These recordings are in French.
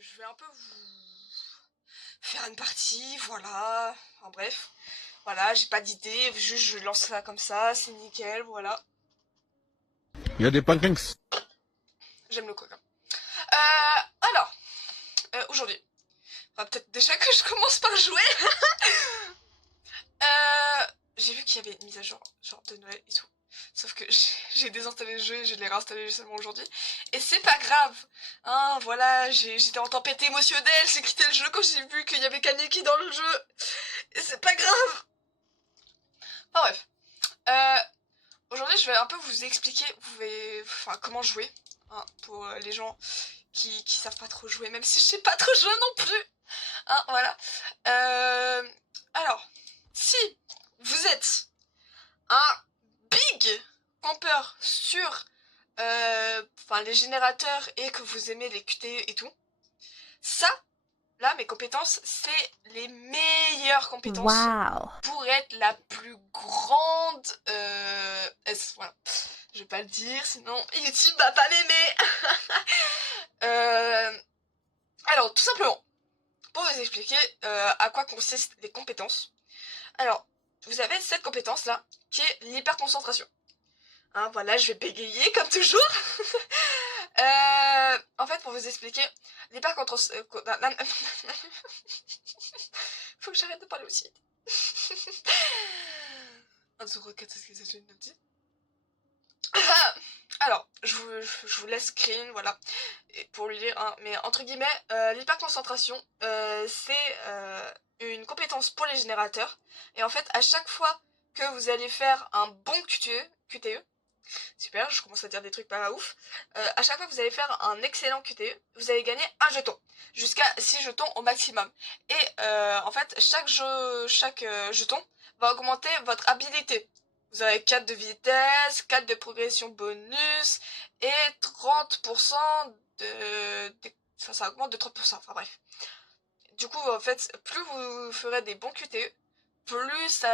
je vais un peu vous faire une partie, voilà. Enfin bref, voilà, j'ai pas d'idée, juste je lance ça comme ça, c'est nickel, voilà. Il y a des pancakes. J'aime le coca. Alors, aujourd'hui, enfin, peut-être déjà que je commence par jouer. J'ai vu qu'il y avait une mise à jour, genre de Noël et tout. Sauf que j'ai désinstallé le jeu et je l'ai réinstallé seulement aujourd'hui. Et c'est pas grave. Hein, voilà, j'étais en tempête émotionnelle, j'ai quitté le jeu quand j'ai vu qu'il y avait Kaneki dans le jeu. Et c'est pas grave. Enfin bref. Aujourd'hui, je vais un peu vous expliquer enfin, comment jouer. Hein, pour les gens qui savent pas trop jouer, même si je sais pas trop jouer non plus. Hein, voilà. Alors, si vous êtes un big campeur sur enfin, les générateurs et que vous aimez les QTE et tout, ça, là, mes compétences, c'est les meilleures compétences pour être la plus grande S. Voilà. Je vais pas le dire, sinon YouTube va pas m'aimer. Alors, tout simplement, pour vous expliquer à quoi consistent les compétences. Alors, vous avez cette compétence là, qui est l'hyperconcentration. Hein, voilà, je vais bégayer comme toujours. En fait, pour vous expliquer, l'hyperconcentration... Faut que j'arrête de parler aussi vite. 1, 2, 3, 4, 5, 6, 7, 8, 9, 10. Alors, je vous laisse screen, voilà, et pour lui lire, hein, mais entre guillemets, l'hyperconcentration, c'est une compétence pour les générateurs, et en fait, à chaque fois que vous allez faire un bon QTE, super, je commence à dire des trucs pas ouf, à chaque fois que vous allez faire un excellent QTE, vous allez gagner un jeton, jusqu'à 6 jetons au maximum, et en fait, chaque jeton va augmenter votre habilité. Vous avez 4 de vitesse, 4 de progression bonus, et 30% enfin, ça augmente de 30%, enfin bref. Du coup, en fait, plus vous ferez des bons QTE, plus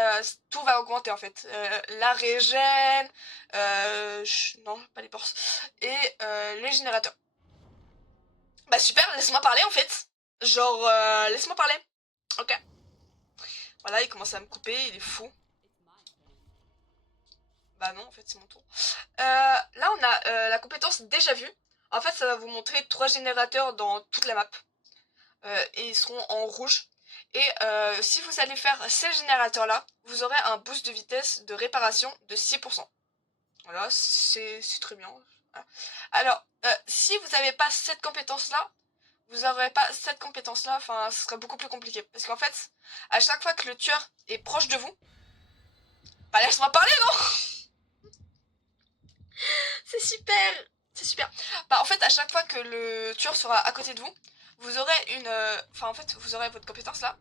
tout va augmenter, en fait. La régène, non, pas les ports, et les générateurs. Bah super, laisse-moi parler, en fait. Genre, laisse-moi parler. Ok. Voilà, il commence à me couper, il est fou. Bah non, en fait, c'est mon tour. Là, on a la compétence déjà vue. En fait, ça va vous montrer 3 générateurs dans toute la map. Et ils seront en rouge. Et si vous allez faire ces générateurs-là, vous aurez un boost de vitesse de réparation de 6%. Voilà, c'est très bien. Voilà. Alors, si vous n'avez pas cette compétence-là, vous n'aurez pas cette compétence-là, enfin, ce serait beaucoup plus compliqué. Parce qu'en fait, à chaque fois que le tueur est proche de vous, bah laisse-moi parler, non? C'est super. C'est super. Bah en fait, à chaque fois que le tueur sera à côté de vous, vous aurez une... Enfin en fait, vous aurez votre compétence là,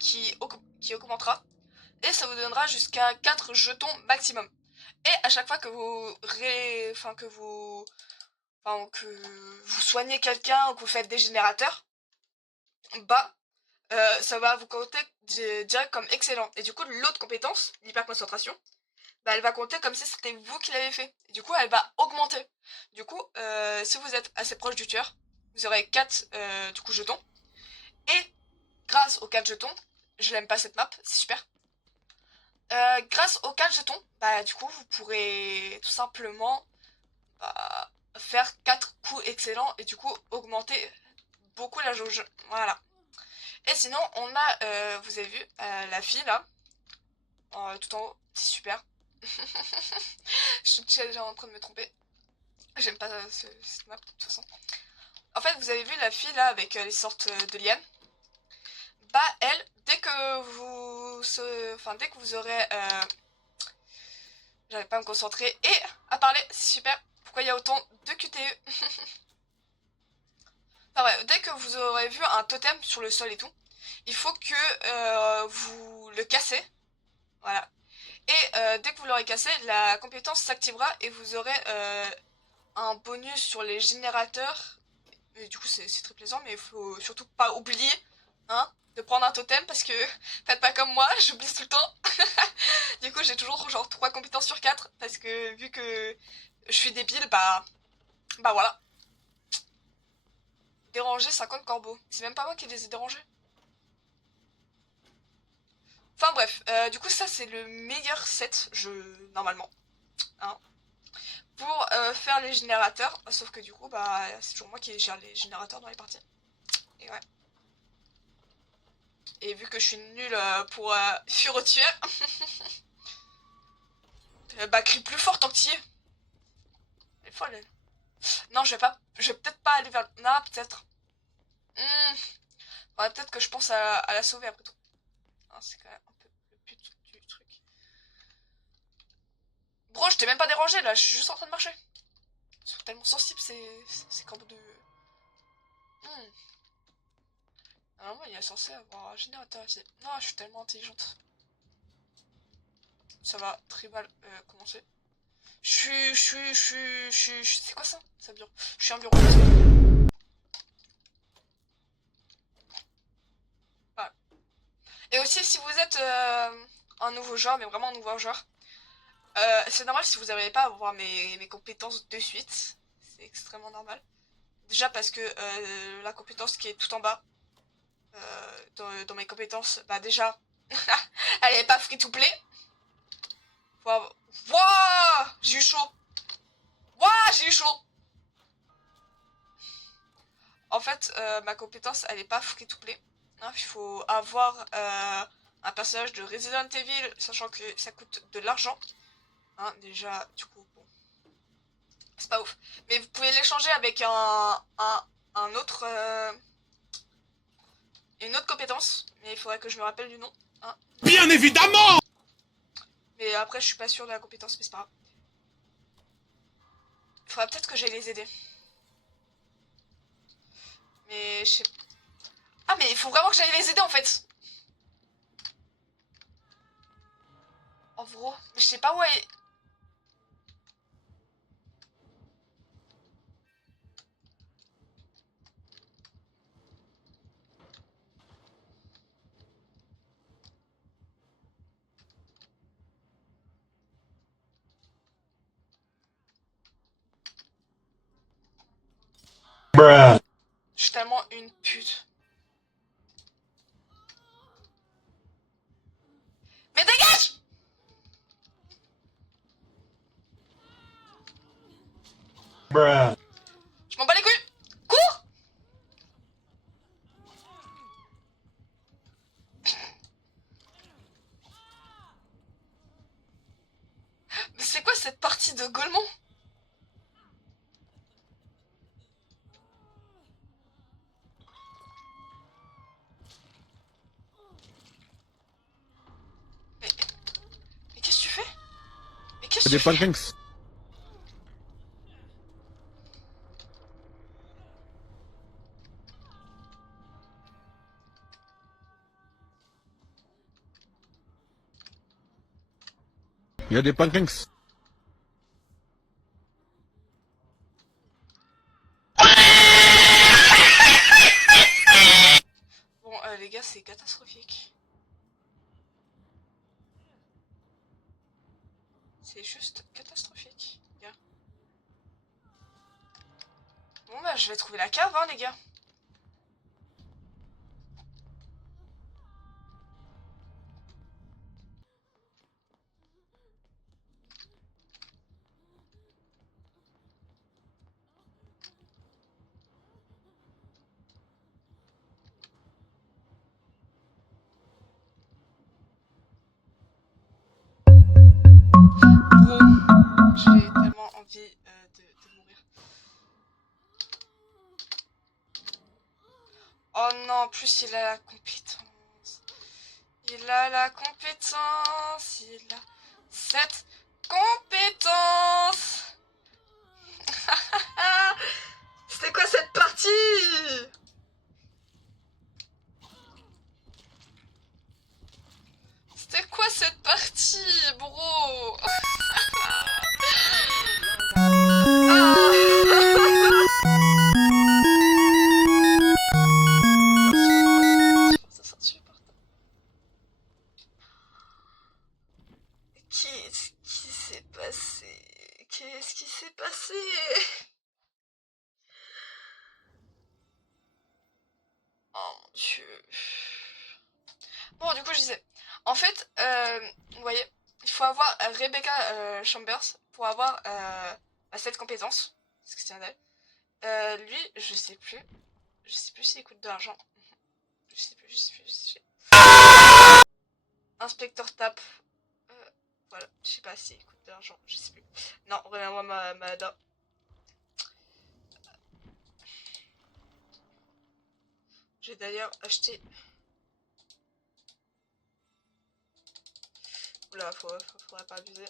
qui augmentera. Et ça vous donnera jusqu'à 4 jetons maximum. Et à chaque fois que que vous soignez quelqu'un ou que vous faites des générateurs, bah ça va vous compter direct comme excellent. Et du coup, l'autre compétence, l'hyperconcentration, bah, elle va compter comme si c'était vous qui l'avez fait. Et du coup, elle va augmenter. Du coup, si vous êtes assez proche du tueur, vous aurez 4 du coup, jetons. Et grâce aux 4 jetons, je l'aime pas cette map, c'est super. Grâce aux 4 jetons, bah du coup, vous pourrez tout simplement faire 4 coups excellents et du coup augmenter beaucoup la jauge. Voilà. Et sinon, on a, vous avez vu, la fille là, tout en haut, c'est super. Je suis déjà en train de me tromper. J'aime pas cette map de toute façon. En fait, vous avez vu la fille là avec les sortes de lianes. Bah elle, dès que vous aurez, j'arrive pas à me concentrer et à parler, c'est super. Pourquoi il y a autant de QTE? Enfin ouais, dès que vous aurez vu un totem sur le sol et tout, il faut que vous le cassez. Voilà. Et dès que vous l'aurez cassé, la compétence s'activera et vous aurez un bonus sur les générateurs. Et du coup, c'est très plaisant, mais il faut surtout pas oublier, hein, de prendre un totem parce que faites pas comme moi, j'oublie tout le temps. Du coup, j'ai toujours genre 3 compétences sur 4 parce que vu que je suis débile, bah voilà. dérangé 50 corbeaux. C'est même pas moi qui les ai dérangés. Enfin bref, du coup ça c'est le meilleur set, normalement. Hein, pour faire les générateurs. Sauf que du coup, bah, c'est toujours moi qui gère les générateurs dans les parties. Et ouais. Et vu que je suis nulle pour fuir, bah crie plus fort tant que t'y es. Elle est folle elle. Non, je vais peut-être pas aller vers... Non, peut-être. Ouais, peut-être que je pense à la sauver après tout. C'est quand même un peu le but du truc. Bro, je t'ai même pas dérangé là, je suis juste en train de marcher. Ils sont tellement sensibles ces corbeaux de... Normalement, il est censé avoir un générateur ici. Non, je suis tellement intelligente. Ça va très mal commencer. C'est quoi ça? C'est un bureau. Je suis un bureau. Voilà. Et aussi, si vous êtes un nouveau joueur, mais vraiment un nouveau joueur, c'est normal si vous n'arrivez pas à avoir mes compétences de suite. C'est extrêmement normal. Déjà parce que la compétence qui est tout en bas, dans mes compétences, bah déjà, elle est pas free to play. Wouah, j'ai eu chaud. Wouah, j'ai eu chaud. En fait, ma compétence, elle est pas free to play. Hein, il faut avoir un personnage de Resident Evil, sachant que ça coûte de l'argent. Hein, déjà, du coup, bon, c'est pas ouf. Mais vous pouvez l'échanger avec un autre, une autre compétence. Mais il faudrait que je me rappelle du nom. Hein. Bien évidemment! Mais après, je suis pas sûre de la compétence, mais c'est pas grave. Il faudra peut-être que j'aille les aider. Mais je sais... Ah, mais il faut vraiment que j'aille les aider, en fait. En gros, mais je sais pas où elle... Bruh. Je suis tellement une pute. Mais dégage! Bruh. Je m'en bats les couilles! Cours! Mais c'est quoi cette partie de Golemont? Mais... Mais qu'est-ce que tu fais? Mais qu'est-ce que Des tu fais? pancakes. Il y a des pancakes. Bon, les gars, c'est catastrophique. C'est juste catastrophique, les gars. Bon, bah, je vais trouver la cave, hein, les gars. Gros, j'ai tellement envie de mourir. Oh non, en plus, il a la compétence. Il a la compétence. Il a cette compétence. C'était quoi cette partie? C'était quoi cette partie, bro? Ça s'insupporte. Qu'est-ce qui s'est passé? Qu'est-ce qui s'est passé? Bon, du coup, je disais. En fait, vous voyez, il faut avoir Rebecca Chambers pour avoir cette compétence. C'est ce que c'est d'elle. Lui, je sais plus. Je sais plus s'il coûte de l'argent. Je sais plus. Inspecteur tape. Voilà, je sais pas s'il coûte de l'argent. Je sais plus. Non, reviens-moi ma dent. J'ai d'ailleurs acheté. Oula, faudrait pas abuser.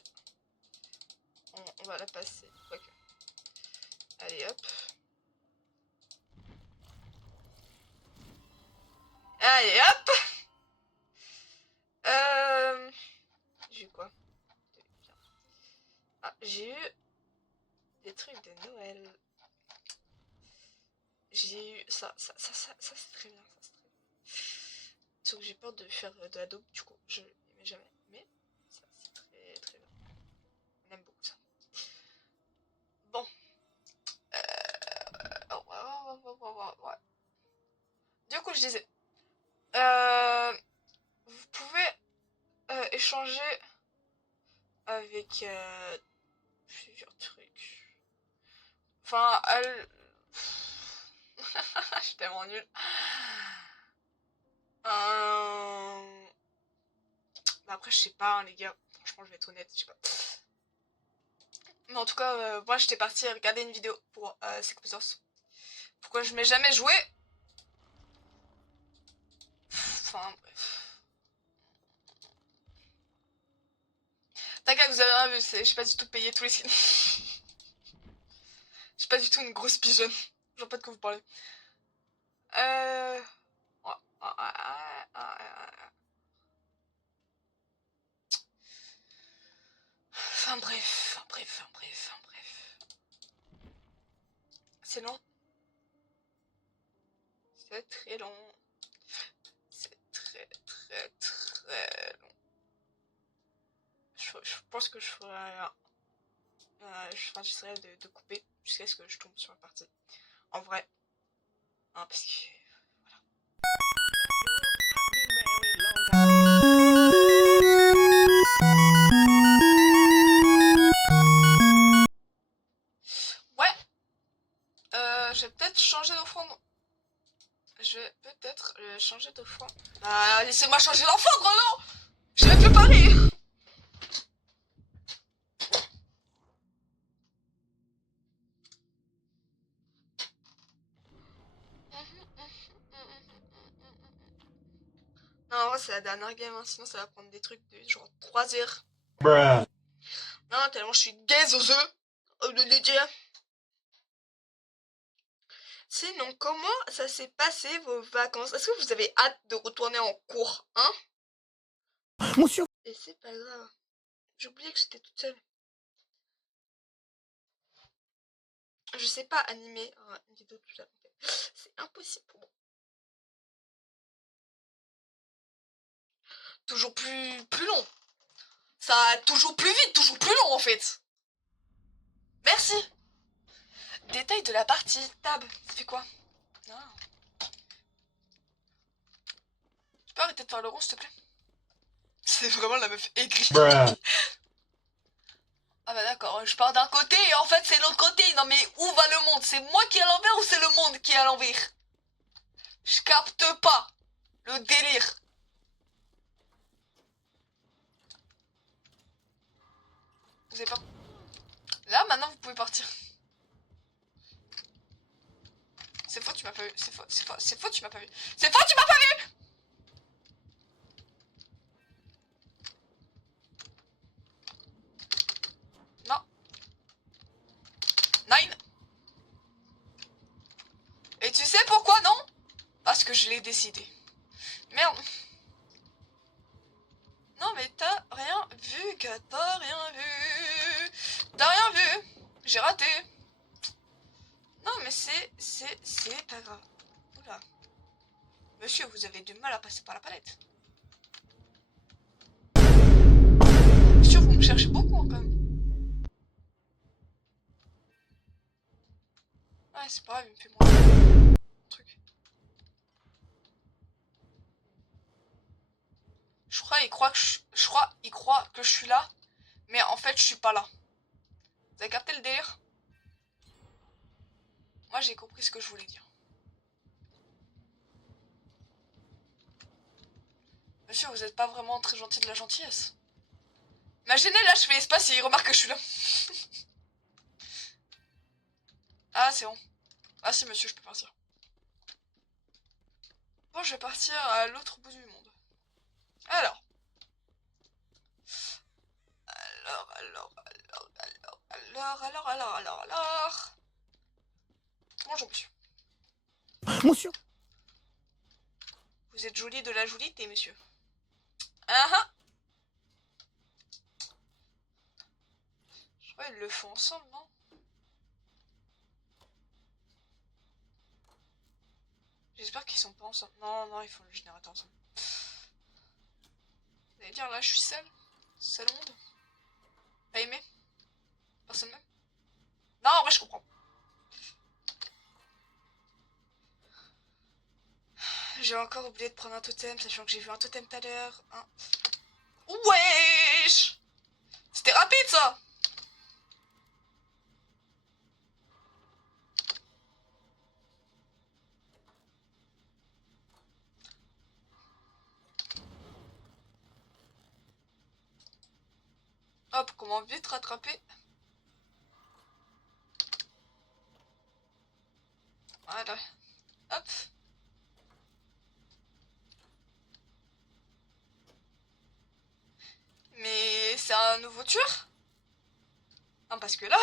On va la passer. Quoique. Allez hop. Allez hop. J'ai eu quoi? Ah, j'ai eu des trucs de Noël. J'ai eu ça c'est très bien, ça c'est très bien. Sauf que j'ai peur de faire de la dope, du coup je n'aimais jamais. Mais ça c'est très très bien. On aime beaucoup ça. Bon. Ouais. Du coup je disais. Vous pouvez échanger avec plusieurs trucs. Enfin, elle... Je suis tellement nulle. Bah après, je sais pas, hein, les gars. Franchement, je vais être honnête, je sais pas. Mais en tout cas, moi, j'étais partie regarder une vidéo pour ces compétences. Pourquoi je m'ai jamais joué? Enfin, bref. T'inquiète, vous avez rien vu, j'ai pas du tout payé tous les skins. Je suis pas du tout une grosse pigeonne. Je vois pas de quoi vous parlez. Enfin bref. C'est long. C'est très long. C'est très long. Je pense que je ferai... j'essaierai de couper jusqu'à ce que je tombe sur la partie. En vrai. Hein, parce que... Ouais. Je vais peut-être changer d'offrande. Bah, laissez-moi changer d'offrande, non. Je vais plus parler. Non, en vrai, c'est la dernière game, hein. Sinon ça va prendre des trucs de genre 3 heures. Bruh. Non, tellement je suis gaze aux œufs. De les dire. Sinon, comment ça s'est passé vos vacances? Est-ce que vous avez hâte de retourner en cours, hein? Monsieur. Et c'est pas grave. J'ai oublié que j'étais toute seule. Je sais pas animer une vidéo toute seule. C'est impossible pour moi. Toujours plus long. Ça va toujours plus vite, toujours plus long en fait. Merci. Détail de la partie. Tab, ça fait quoi? Non. Tu peux arrêter de faire le rond s'il te plaît? C'est vraiment la meuf aigrie. Bruh. Ah bah d'accord, je pars d'un côté et en fait c'est l'autre côté. Non mais où va le monde? C'est moi qui est à l'envers ou c'est le monde qui est à l'envers? Je capte pas le délire. Vous avez pas... Là maintenant vous pouvez partir. C'est faux, tu m'as pas vu. C'est faux, tu m'as pas vu. C'est faux, tu m'as pas vu. Non. Nine. Et tu sais pourquoi non? Parce que je l'ai décidé. Merde. Non mais t'as rien vu, que t'as rien vu. T'as rien vu. J'ai raté. Non mais c'est pas grave. Oula. Monsieur, vous avez du mal à passer par la palette. Monsieur, vous me cherchez beaucoup hein, quand même. Ouais, c'est pas grave, il me fait moins truc. crois, il croit que je suis là, mais en fait, je suis pas là. Vous avez capté le délire? Moi, j'ai compris ce que je voulais dire. Monsieur, vous êtes pas vraiment très gentil de la gentillesse. Imaginez, là, je fais espace et il remarque que je suis là. Ah, c'est bon. Ah si, monsieur, je peux partir. Bon, je vais partir à l'autre bout du monde. Alors. Alors. Bonjour, monsieur. Monsieur. Vous êtes joli de la jolité, monsieur. Ah ah. Je crois qu'ils le font ensemble, non? J'espère qu'ils sont pas ensemble. Non, non, ils font le générateur ensemble. Vous allez dire, là, je suis seule. Seul au monde. Pas aimé? Personne même? Non, en vrai, je comprends. J'ai encore oublié de prendre un totem, sachant que j'ai vu un totem tout à l'heure. Hein. Wesh! C'était rapide, ça! Hop, comment vite rattraper? Voilà. Hop. Mais c'est un nouveau tueur? Non, parce que là...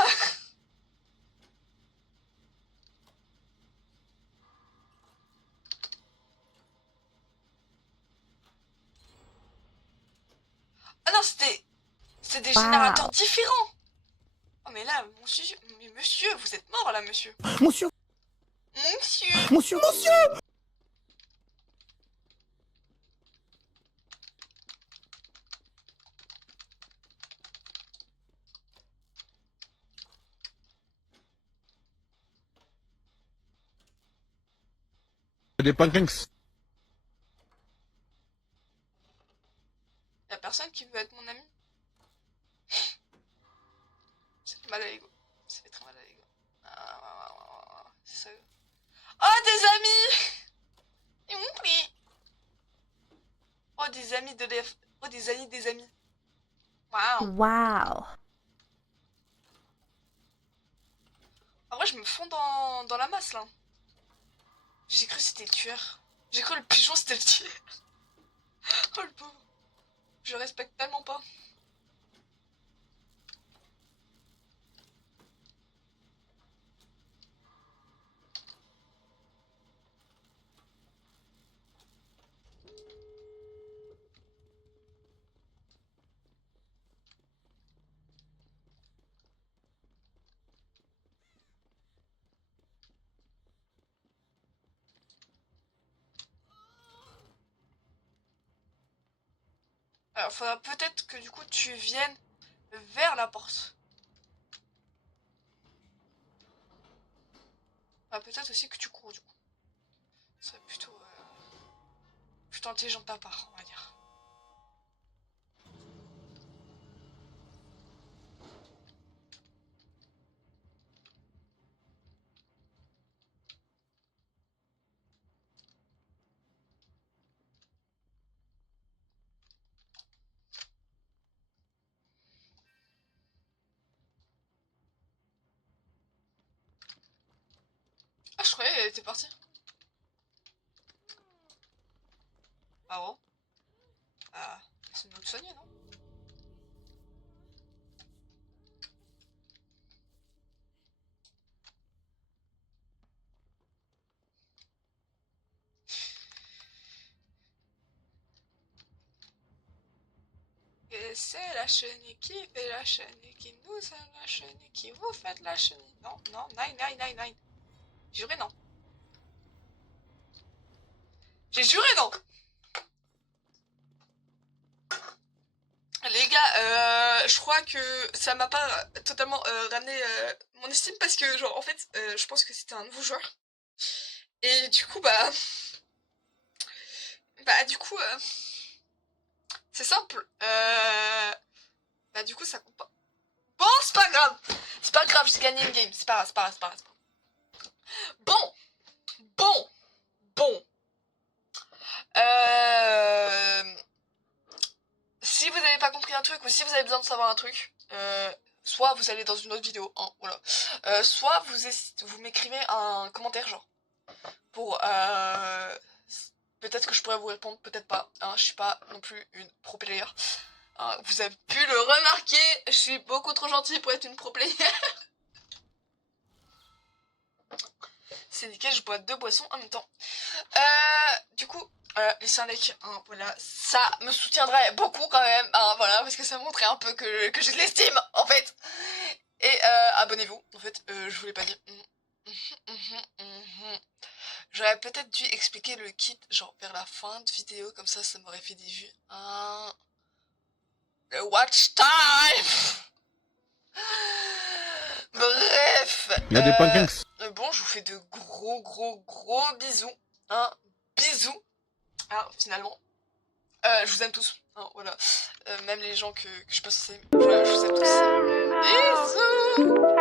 Ah non, c'est des générateurs différents! Oh mais là, monsieur, vous êtes mort là, monsieur. Monsieur. Monsieur. Monsieur. Monsieur. Des pancakes. Y'a personne qui veut être mon ami? Ça fait mal à l'ego. Ça fait très mal à l'ego. C'est ça. Oh, des amis! Ils m'ont pris! Oh, des amis de l'EF. Oh, des amis des amis. Waouh! Wow. En vrai, je me fonds dans la masse là. J'ai cru que c'était le tueur. J'ai cru que le pigeon c'était le tueur. Oh le pauvre. Je respecte tellement pas. Alors, faudra peut-être que du coup tu viennes vers la porte. Ah, peut-être aussi que tu cours du coup. Ce serait plutôt intelligent de ta part, on va dire. Ah, je croyais qu'elle était partie. Ah bon? Ah, c'est une autre soignée, non? Et c'est la chenille qui fait la chenille, qui nous aime la chenille, qui vous faites la chenille. Non, non, nine. Juré non. J'ai juré non. Les gars, je crois que ça m'a pas totalement ramené mon estime parce que genre en fait, je pense que c'était un nouveau joueur. Et du coup bah du coup C'est simple. Bah du coup ça compte pas. Bon, c'est pas grave. C'est pas grave, j'ai gagné une game. C'est pas grave, c'est pas grave, c'est pas grave. Bon. Bon. Bon. Si vous n'avez pas compris un truc ou si vous avez besoin de savoir un truc, soit vous allez dans une autre vidéo, hein, voilà. Soit vous m'écrivez un commentaire genre pour peut-être que je pourrais vous répondre, peut-être pas. Hein, je suis pas non plus une pro player. Hein, vous avez pu le remarquer, je suis beaucoup trop gentille pour être une pro player. C'est nickel, je bois 2 boissons en même temps. Du coup, les 5 likes, hein, voilà, ça me soutiendrait beaucoup quand même, hein, voilà, parce que ça montrait un peu que j'ai de l'estime, en fait. Et abonnez-vous, en fait, je voulais pas dire. J'aurais peut-être dû expliquer le kit, genre vers la fin de vidéo, comme ça m'aurait fait des vues. Hein. Le watch time. Bref. Il y a des pancakes. Bon, je vous fais de gros bisous. Hein, bisous. Ah, finalement. Je vous aime tous. Hein, voilà. Même les gens que je pense que c'est. Voilà, je vous aime tous. Bisous.